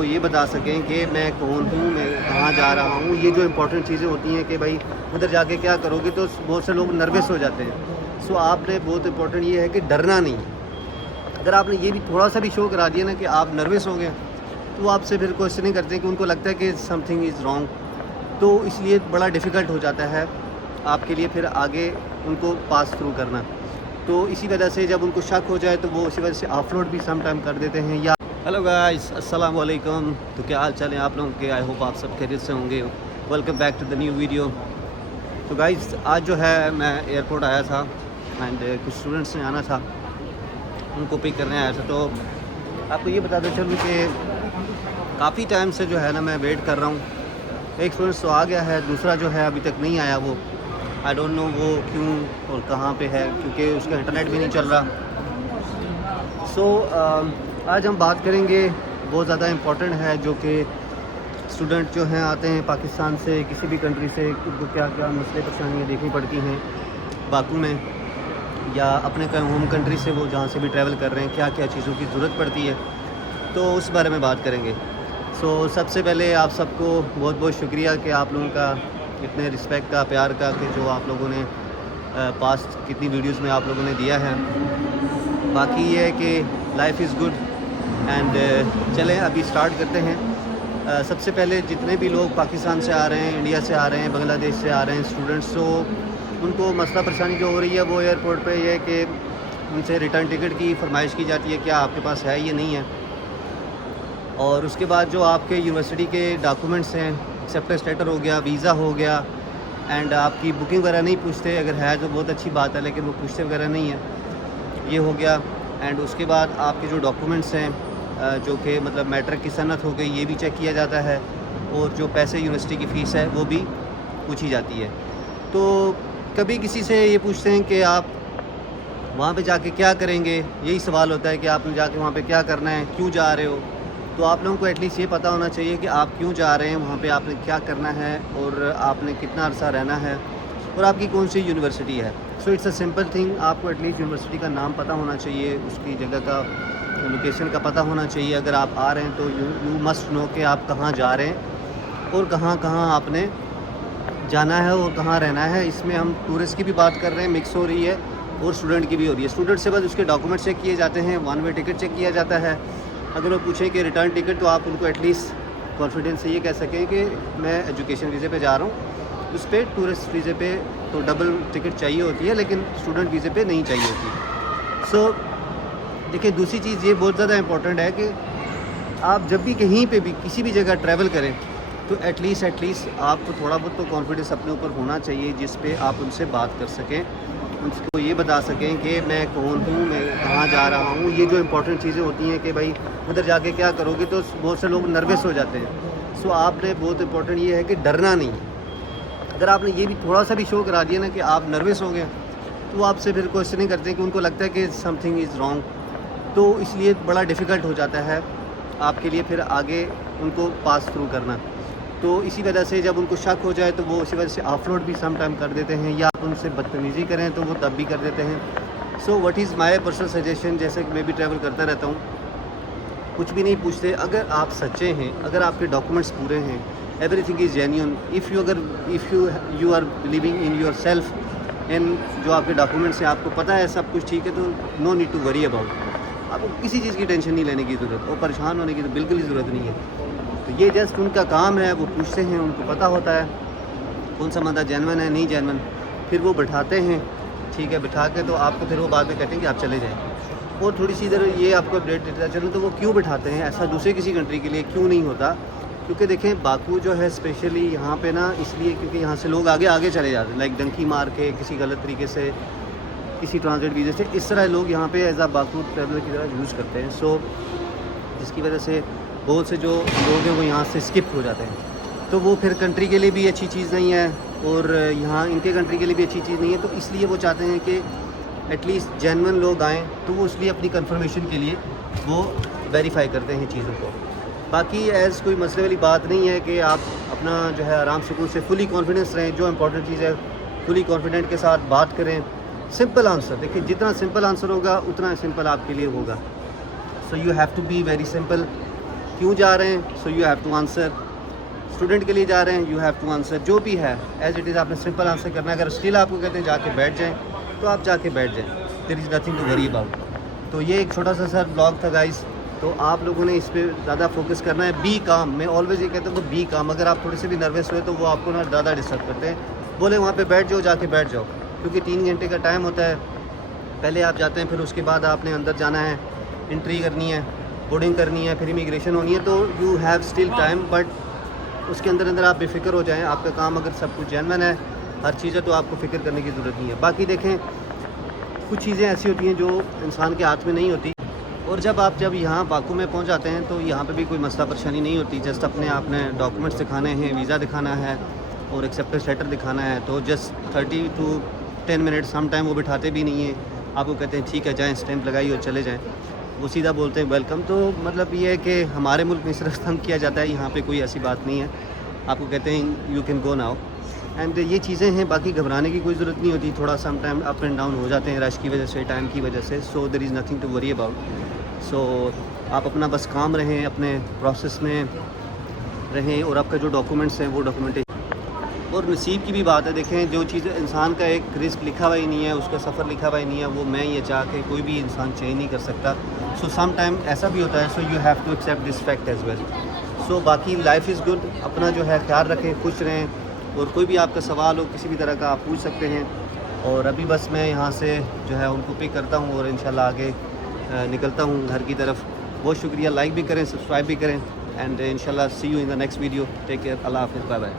تو یہ بتا سکیں کہ میں کون ہوں، میں کہاں جا رہا ہوں. یہ جو امپورٹنٹ چیزیں ہوتی ہیں کہ بھائی ادھر جا کے کیا کرو گے، تو بہت سے لوگ نروس ہو جاتے ہیں. سو آپ نے بہت امپورٹنٹ یہ ہے کہ ڈرنا نہیں. اگر آپ نے یہ بھی تھوڑا سا بھی شو کرا دیا نا کہ آپ نروس ہو گئے، تو وہ آپ سے پھر کوشچن نہیں کرتے کہ ان کو لگتا ہے کہ سم تھنگ از رانگ. تو اس لیے بڑا ڈیفیکلٹ ہو جاتا ہے آپ کے لیے پھر آگے ان کو پاس تھرو کرنا. تو اسی وجہ سے جب ان کو شک ہو جائے تو وہ اسی وجہ سے آف لوڈ بھی سم ٹائم کر دیتے ہیں. یا ہیلو گائز، السلام علیکم. تو کیا حال چال ہیں آپ لوگوں کے؟ آئی ہوپ آپ سب خیریت سے ہوں گے. Welcome back to the new video. تو گائز آج جو ہے میں ایئرپورٹ آیا تھا اینڈ کچھ اسٹوڈنٹس نے آنا تھا، ان کو پک کرنے آیا تھا. تو آپ کو یہ بتاتے چلوں کہ کافی ٹائم سے جو ہے نا میں ویٹ کر رہا ہوں. ایک اسٹوڈنٹ تو آ گیا ہے، دوسرا جو ہے ابھی تک نہیں آیا. وہ آئی ڈونٹ نو وہ کیوں اور کہاں پہ ہے، کیونکہ اس کا انٹرنیٹ بھی نہیں چل رہا. سو آج ہم بات کریں گے، بہت زیادہ امپورٹنٹ ہے، جو کہ اسٹوڈنٹ جو ہیں آتے ہیں پاکستان سے کسی بھی کنٹری سے، ان کو کیا کیا مسئلے پریشانیاں دیکھنی پڑتی ہیں باکو میں یا اپنے ہوم کنٹری سے، وہ جہاں سے بھی ٹریول کر رہے ہیں کیا کیا چیزوں کی ضرورت پڑتی ہے. تو اس بارے میں بات کریں گے. سو سب سے پہلے آپ سب کو بہت بہت شکریہ کہ آپ لوگوں کا اتنے رسپیکٹ کا، پیار کا، کہ جو آپ لوگوں نے پاسٹ کتنی ویڈیوز میں آپ لوگوں نے دیا ہے. باقی یہ ہے کہ لائف از گڈ اینڈ چلیں ابھی سٹارٹ کرتے ہیں. سب سے پہلے جتنے بھی لوگ پاکستان سے آ رہے ہیں، انڈیا سے آ رہے ہیں، بنگلہ دیش سے آ رہے ہیں اسٹوڈنٹس، تو ان کو مسئلہ پریشانی جو ہو رہی ہے وہ ایئرپورٹ پہ یہ ہے کہ ان سے ریٹرن ٹکٹ کی فرمائش کی جاتی ہے، کیا آپ کے پاس ہے یہ نہیں ہے. اور اس کے بعد جو آپ کے یونیورسٹی کے ڈاکومنٹس ہیں، ایکسیپٹنس لیٹر ہو گیا، ویزا ہو گیا، اینڈ آپ کی بکنگ وغیرہ نہیں پوچھتے. اگر ہے تو بہت اچھی بات ہے، لیکن وہ پوچھتے وغیرہ نہیں ہے. یہ ہو گیا. اینڈ اس کے بعد آپ کے جو ڈاکومنٹس ہیں، جو کہ مطلب میٹرک کی صنعت ہو گئی، یہ بھی چیک کیا جاتا ہے. اور جو پیسے یونیورسٹی کی فیس ہے وہ بھی پوچھی جاتی ہے. تو کبھی کسی سے یہ پوچھتے ہیں کہ آپ وہاں پہ جا کے کیا کریں گے، یہی سوال ہوتا ہے کہ آپ نے جا کے وہاں پہ کیا کرنا ہے، کیوں جا رہے ہو. تو آپ لوگوں کو ایٹ لیسٹ یہ پتہ ہونا چاہیے کہ آپ کیوں جا رہے ہیں وہاں پہ، آپ نے کیا کرنا ہے، اور آپ نے کتنا عرصہ رہنا ہے، اور آپ کی کون سی یونیورسٹی ہے. So it's a simple thing. آپ کو ایٹ لیسٹ یونیورسٹی کا نام پتہ ہونا چاہیے، اس کی جگہ کا، لوکیشن کا پتہ ہونا چاہیے. اگر آپ آ رہے ہیں تو یو مسٹ نو کہ آپ کہاں جا رہے ہیں اور کہاں کہاں آپ نے جانا ہے اور کہاں رہنا ہے. اس میں ہم ٹورسٹ کی بھی بات کر رہے ہیں، مکس ہو رہی ہے، اور اسٹوڈنٹ کی بھی ہو رہی ہے. اسٹوڈنٹ سے بعد اس کے ڈاکومنٹ چیک کیے جاتے ہیں، ون وے ٹکٹ چیک کیا جاتا ہے. اگر وہ پوچھیں کہ ریٹرن ٹکٹ، تو آپ ان کو ایٹ لیسٹ کانفیڈنس سے یہ کہہ سکیں کہ میں ایجوکیشن ویزے پہ جا رہا ہوں. اس پہ ٹورسٹ ویزے پہ تو ڈبل ٹکٹ چاہیے ہوتی ہے، لیکن اسٹوڈنٹ ویزے پہ نہیں چاہیے ہوتی. سو دیکھیں، دوسری چیز یہ بہت زیادہ امپورٹنٹ ہے کہ آپ جب بھی کہیں پہ بھی کسی بھی جگہ ٹریول کریں تو ایٹ لیسٹ آپ کو تھوڑا بہت تو کانفیڈنس اپنے اوپر ہونا چاہیے، جس پہ آپ ان سے بات کر سکیں، ان کو یہ بتا سکیں کہ میں کون ہوں، میں کہاں جا رہا ہوں. یہ جو امپورٹنٹ چیزیں ہوتی ہیں کہ بھائی ادھر جا کے کیا کرو گے، تو بہت سے لوگ نروس ہو جاتے ہیں. سو آپ نے بہت امپورٹنٹ یہ ہے کہ ڈرنا نہیں. اگر آپ نے یہ بھی تھوڑا سا بھی شو کرا دیا نا کہ آپ نروس ہو گئے، تو وہ آپ سے پھر کوشچن نہیں کرتے کہ ان کو لگتا ہے کہ سم تھنگ از رانگ. تو اس لیے بڑا ڈیفیکلٹ ہو جاتا ہے آپ کے لیے پھر آگے ان کو پاس تھرو کرنا. تو اسی وجہ سے جب ان کو شک ہو جائے تو وہ اسی وجہ سے آف لوڈ بھی سم ٹائم کر دیتے ہیں، یا آپ ان سے بدتمیزی کریں تو وہ تب بھی کر دیتے ہیں. So what is my personal suggestion, جیسے کہ میں بھی ٹریول کرتا رہتا ہوں، کچھ بھی نہیں پوچھتے. اگر آپ سچے ہیں، اگر آپ کے ڈاکومنٹس پورے ہیں، everything is genuine, if you are believing in yourself, ان جو آپ کے ڈاکومنٹس ہیں آپ کو پتہ ہے سب کچھ ٹھیک ہے، تو no need to worry about. آپ کو کسی چیز کی ٹینشن نہیں لینے کی ضرورت، اور پریشان ہونے کی تو بالکل ہی ضرورت نہیں ہے. تو یہ جسٹ ان کا کام ہے، وہ پوچھتے ہیں، ان کو پتہ ہوتا ہے کون سا بندہ جینون ہے نہیں جینون، پھر وہ بٹھاتے ہیں. ٹھیک ہے، بٹھا کے تو آپ کو پھر وہ بعد میں کہتے ہیں کہ آپ چلے جائیں. اور تھوڑی سی ادھر یہ آپ کو اپڈیٹ دیتا چلوں تو وہ کیوں بٹھاتے ہیں، ایسا دوسرے کسی کنٹری کے لیے کیوں نہیں ہوتا. کیونکہ دیکھیں باکو جو ہے اسپیشلی یہاں پہ نا اس لیے کیونکہ یہاں سے لوگ آگے چلے جاتے ہیں، لائک ڈنکی مار کے کسی غلط طریقے سے، کسی ٹرانزٹ ویزے سے، اس طرح لوگ یہاں پہ ایز اے باکو ٹریولر کی طرح یوز کرتے ہیں. سو جس کی وجہ سے بہت سے جو لوگ ہیں وہ یہاں سے اسکپ ہو جاتے ہیں. تو وہ پھر کنٹری کے لیے بھی اچھی چیز نہیں ہے، اور یہاں ان کے کنٹری کے لیے بھی اچھی چیز نہیں ہے. تو اس لیے وہ چاہتے ہیں کہ ایٹ لیسٹ جینون لوگ آئیں، تو وہ اس لیے اپنی کنفرمیشن کے لیے وہ ویریفائی کرتے ہیں چیزوں کو. باقی ایز کوئی مسئلے والی بات نہیں ہے کہ آپ اپنا جو ہے آرام سکون سے فلی کانفیڈنس رہیں. جو امپورٹنٹ چیز ہے فلی کانفیڈنٹ کے ساتھ بات کریں. سمپل آنسر، دیکھیں جتنا سمپل آنسر ہوگا اتنا سمپل آپ کے لیے ہوگا. So you have to be very simple. کیوں جا رہے ہیں, so you have to answer. Student کے لیے جا رہے ہیں, یو ہیو ٹو آنسر. جو بھی ہے ایز اٹ از آپ نے سمپل آنسر کرنا ہے. اگر اسٹل آپ کو کہتے ہیں جا کے بیٹھ جائیں تو آپ جا کے بیٹھ جائیں, there is nothing to worry about. تو یہ ایک چھوٹا سا بلاگ تھا گائز. تو آپ لوگوں نے اس پہ زیادہ فوکس کرنا ہے. بی کام, میں آلویز یہ کہتا ہوں کہ بی کام. اگر آپ تھوڑے سے بھی نروس ہوئے تو وہ آپ کو نا زیادہ ڈسٹرب کرتے ہیں. بولے وہاں پہ بیٹھ جاؤ, جا کے بیٹھ جاؤ, کیونکہ 3 گھنٹے کا ٹائم ہوتا ہے. پہلے آپ جاتے ہیں, پھر اس کے بعد آپ نے اندر جانا ہے, انٹری کرنی ہے, بورڈنگ کرنی ہے, پھر امیگریشن ہونی ہے. تو you have still time, but اس کے اندر آپ بے فکر ہو جائیں. آپ کا کام اگر سب کچھ جینوین ہے, ہر چیز ہے, تو آپ کو فکر کرنے کی ضرورت نہیں ہے. باقی دیکھیں کچھ چیزیں ایسی ہوتی ہیں جو انسان کے ہاتھ میں نہیں ہوتی, اور جب یہاں باکو میں پہنچ جاتے ہیں تو یہاں پہ بھی کوئی مسئلہ پریشانی نہیں ہوتی. جسٹ آپ نے ڈاکومنٹس دکھانے ہیں, ویزا دکھانا ہے اور ایکسیپٹنس لیٹر دکھانا ہے. تو just 30 to 10 minute, some time وہ بٹھاتے بھی نہیں ہیں. آپ کو کہتے ہیں ٹھیک ہے جائیں, اسٹیمپ لگائی اور چلے جائیں. وہ سیدھا بولتے ہیں ویلکم. تو مطلب یہ ہے کہ ہمارے ملک میں صرف تنگ کیا جاتا ہے, یہاں پہ کوئی ایسی بات نہیں ہے. آپ کو کہتے ہیں you can go now. And یہ چیزیں ہیں, باقی گھبرانے کی کوئی ضرورت نہیں ہوتی. تھوڑا some time up and down ہو جاتے ہیں رش کی وجہ سے, ٹائم کی وجہ سے. So there is nothing to worry about. So آپ اپنا بس کام رہیں, اپنے پروسیس میں رہیں, اور آپ کا جو ڈاکومنٹس ہیں وہ ڈاکومنٹیشن. اور نصیب کی بھی بات ہے. دیکھیں جو چیز انسان کا ایک رزق لکھا ہوا ہی نہیں ہے, اس کا سفر لکھا ہوا ہی نہیں ہے, وہ میں یہ چاہ کے کوئی بھی انسان چینج نہیں کر سکتا. سو سم ٹائم ایسا بھی ہوتا ہے. So you have to accept this fact as well. So باقی لائف از گڈ. اپنا جو ہے خیال رکھیں, خوش رہیں, اور کوئی بھی آپ کا سوال ہو کسی بھی طرح کا آپ پوچھ سکتے ہیں. اور ابھی بس میں یہاں سے جو ہے ان کو پک کرتا ہوں اور انشاءاللہ آگے نکلتا ہوں گھر کی طرف. بہت شکریہ. لائک بھی کریں, سبسکرائب بھی کریں, اینڈ انشاءاللہ see you in the next video. Take care. اللہ حافظ. Bye bye.